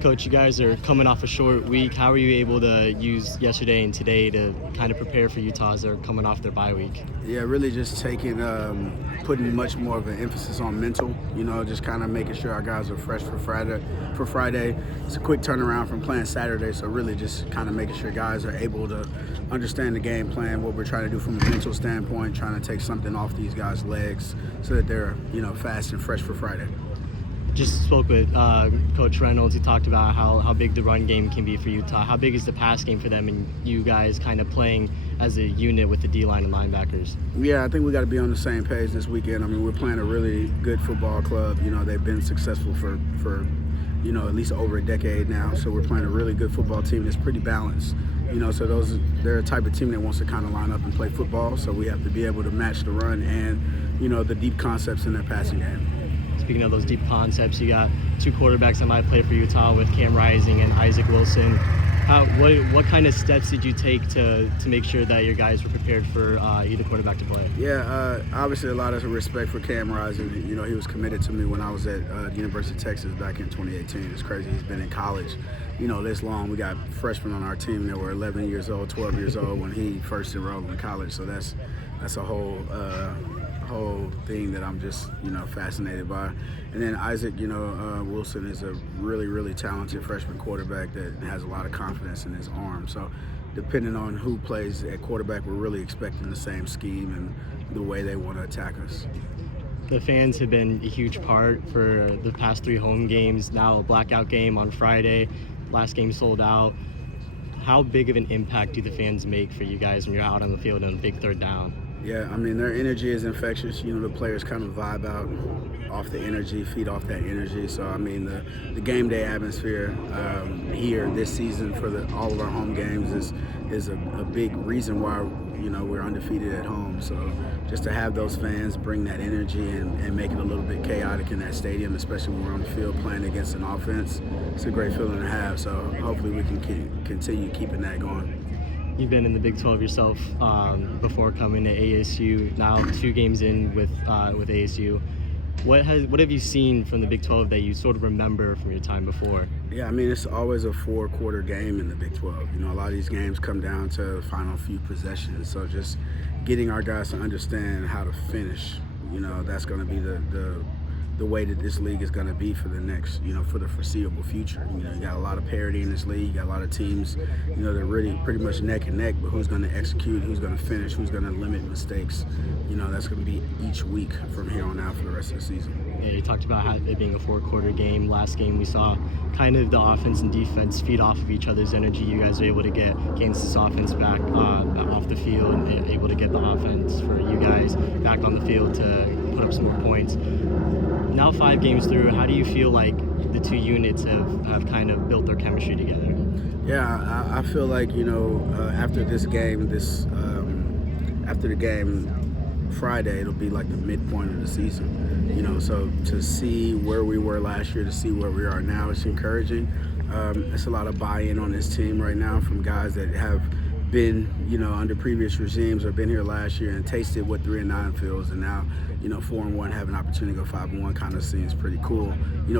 Coach, you guys are coming off a short week. How were you able to use yesterday and today to kind of prepare for Utah as they're coming off their bye week? Yeah, really just putting much more of an emphasis on mental, just kind of making sure our guys are fresh for Friday. It's a quick turnaround from playing Saturday, so really just kind of making sure guys are able to understand the game plan, what we're trying to do from a mental standpoint, trying to take something off these guys' legs so that they're, fast and fresh for Friday. Just spoke with Coach Reynolds. He talked about how big the run game can be for Utah. How big is the pass game for them, and you guys kind of playing as a unit with the D-line and linebackers? Yeah, I think we got to be on the same page this weekend. I mean, we're playing a really good football club. They've been successful for at least over a decade now. So we're playing a really good football team that's pretty balanced. So they're a type of team that wants to kind of line up and play football. So we have to be able to match the run and, the deep concepts in their passing game. Speaking of those deep concepts, you got two quarterbacks that might play for Utah with Cam Rising and Isaac Wilson. What kind of steps did you take to make sure that your guys were prepared for either quarterback to play? Yeah, obviously a lot of respect for Cam Rising. He was committed to me when I was at the University of Texas back in 2018. It's crazy. He's been in college, this long. We got freshmen on our team that were 11 years old, 12 years old when he first enrolled in college. So that's a whole thing that I'm just fascinated by. And then Isaac Wilson is a really, really talented freshman quarterback that has a lot of confidence in his arm. So depending on who plays at quarterback, we're really expecting the same scheme and the way they want to attack us. The fans have been a huge part for the past 3 home games. Now a blackout game on Friday, last game sold out. How big of an impact do the fans make for you guys when you're out on the field on a big third down? Yeah, I mean, their energy is infectious. The players kind of vibe out off the energy, feed off that energy. So, I mean, the game day atmosphere here this season for all of our home games is a big reason why, we're undefeated at home. So just to have those fans bring that energy and make it a little bit chaotic in that stadium, especially when we're on the field playing against an offense, it's a great feeling to have. So hopefully we can continue keeping that going. You've been in the Big 12 yourself before coming to ASU. Now 2 games in with ASU. What have you seen from the Big 12 that you sort of remember from your time before? Yeah, I mean, it's always a 4-quarter game in the Big 12. A lot of these games come down to the final few possessions. So just getting our guys to understand how to finish, that's going to be the way that this league is going to be for the next, for the foreseeable future. You got a lot of parity in this league. You got a lot of teams, they're really pretty much neck and neck, but who's going to execute, who's going to finish, who's going to limit mistakes, that's going to be each week from here on out for the rest of the season. Yeah, you talked about it being a 4-quarter game. Last game we saw kind of the offense and defense feed off of each other's energy. You guys were able to get Kansas offense back off the field and able to get the offense for you guys back on the field to put up some more points. Now 5 games through, how do you feel like the 2 units have kind of built their chemistry together? Yeah, I feel like, after this game, after the game Friday, it'll be like the midpoint of the season. So to see where we were last year, to see where we are now, it's encouraging. It's a lot of buy-in on this team right now from guys that have been, under previous regimes or been here last year and tasted what 3-9 feels, and now, 4-1, have an opportunity to go 5-1 kind of seems pretty cool,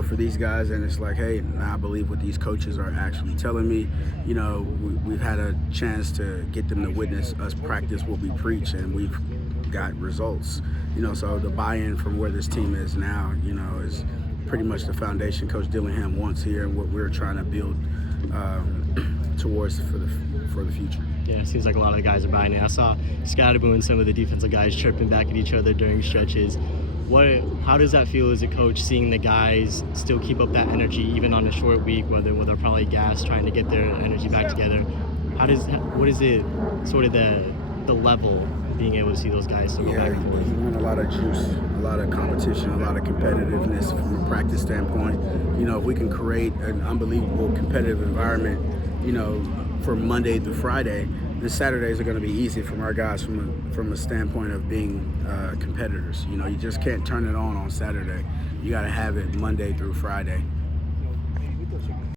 for these guys. And it's like, hey, now I believe what these coaches are actually telling me. We've had a chance to get them to witness us practice what we preach, and we've got results. So the buy-in from where this team is now, is pretty much the foundation Coach Dillingham wants here and what we're trying to build towards for the future. Yeah, it seems like a lot of the guys are buying it. I saw Scatterboo and some of the defensive guys chirping back at each other during stretches. How does that feel as a coach, seeing the guys still keep up that energy even on a short week, where they're probably gassed, trying to get their energy back together? What is it sort of the level being able to see those guys go back and forth? You want a lot of juice, a lot of competition, a lot of competitiveness from a practice standpoint. If we can create an unbelievable competitive environment, from Monday through Friday, the Saturdays are going to be easy from our guys from a standpoint of being competitors. You just can't turn it on Saturday. You got to have it Monday through Friday.